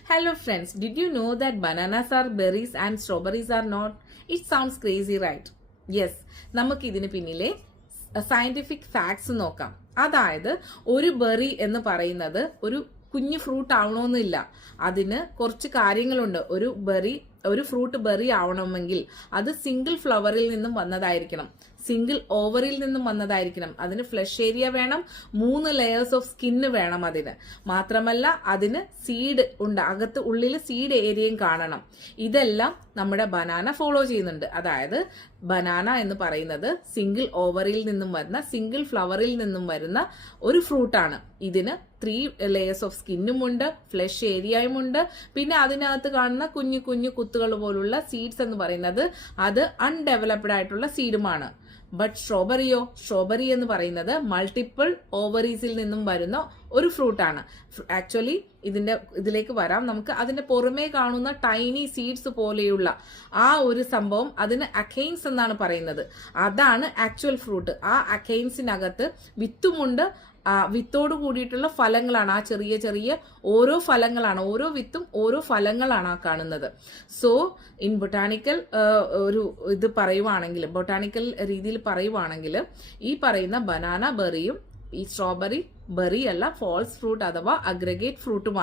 Hello friends, did you know that bananas are berries and strawberries are not? It sounds crazy, right? Yes, നമുക്ക് ഇതിന് പിന്നിലെ scientific facts നോക്കാം. അതായത് ഒരു berry എന്ന് പറയുന്നത് ഒരു കുഞ്ഞു ഫ്രൂട്ട് ആവണമെന്നില്ല. അതിന് കുറച്ച് കാര്യങ്ങളുണ്ട്. ഒരു ഫ്രൂട്ട് ബെറി ആവണമെങ്കിൽ അത് സിംഗിൾ ഫ്ലവറിൽ നിന്നും വന്നതായിരിക്കണം, സിംഗിൾ ഓവറിൽ നിന്നും വന്നതായിരിക്കണം. അതിന് ഫ്ലഷ് ഏരിയ വേണം, 3 ലെയേഴ്സ് ഓഫ് സ്കിന്ന് വേണം. അതിന് മാത്രമല്ല അതിന് സീഡ് ഉണ്ട്, ഉള്ളിൽ സീഡ് ഏരിയയും കാണണം. ഇതെല്ലാം നമ്മുടെ ബനാന ഫോളോ ചെയ്യുന്നുണ്ട്. അതായത് ബനാന എന്ന് പറയുന്നത് സിംഗിൾ ഓവറിൽ നിന്നും വരുന്ന, സിംഗിൾ ഫ്ലവറിൽ നിന്നും വരുന്ന ഒരു ഫ്രൂട്ടാണ്. ഇതിന് 3 ലെയേഴ്സ് ഓഫ് സ്കിന്നും ഉണ്ട്, ഫ്ലഷ് ഏരിയയും ഉണ്ട്. പിന്നെ അതിനകത്ത് കാണുന്ന കുഞ്ഞു കുഞ്ഞു കുത്തുകൾ പോലുള്ള സീഡ്സ് എന്ന് പറയുന്നത് അത് അൺഡെവലപ്ഡ് ആയിട്ടുള്ള സീഡുമാണ്. ബട്ട് സ്ട്രോബെറി എന്ന് പറയുന്നത് മൾട്ടിപ്പിൾ ഓവറീസിൽ നിന്നും വരുന്ന ഒരു ഫ്രൂട്ടാണ്. ആക്ച്വലി ഇതിലേക്ക് വരാം. നമുക്ക് അതിന്റെ പുറമേ കാണുന്ന ടൈനി സീഡ്സ് പോലെയുള്ള ആ ഒരു സംഭവം അതിന് അക്കൈൻസ് എന്നാണ് പറയുന്നത്. അതാണ് ആക്ച്വൽ ഫ്രൂട്ട്. ആ അക്കൈൻസിനകത്ത് വിത്തുമുണ്ട്. വിത്തോട് കൂടിയിട്ടുള്ള ഫലങ്ങളാണ്, ആ ചെറിയ ചെറിയ ഓരോ ഫലങ്ങളാണ്, ഓരോ വിത്തും ഓരോ ഫലങ്ങളാണ് ആ കാണുന്നത്. സോ ഇൻ ബൊട്ടാണിക്കൽ ബൊട്ടാണിക്കൽ രീതിയിൽ പറയുവാണെങ്കിൽ ഈ പറയുന്ന ബനാന ബെറിയും ഈ സ്ട്രോബെറി ബെറി അല്ല, ഫാൾസ് ഫ്രൂട്ട് അഥവാ അഗ്രഗേറ്റ് ഫ്രൂട്ടുമാണ്.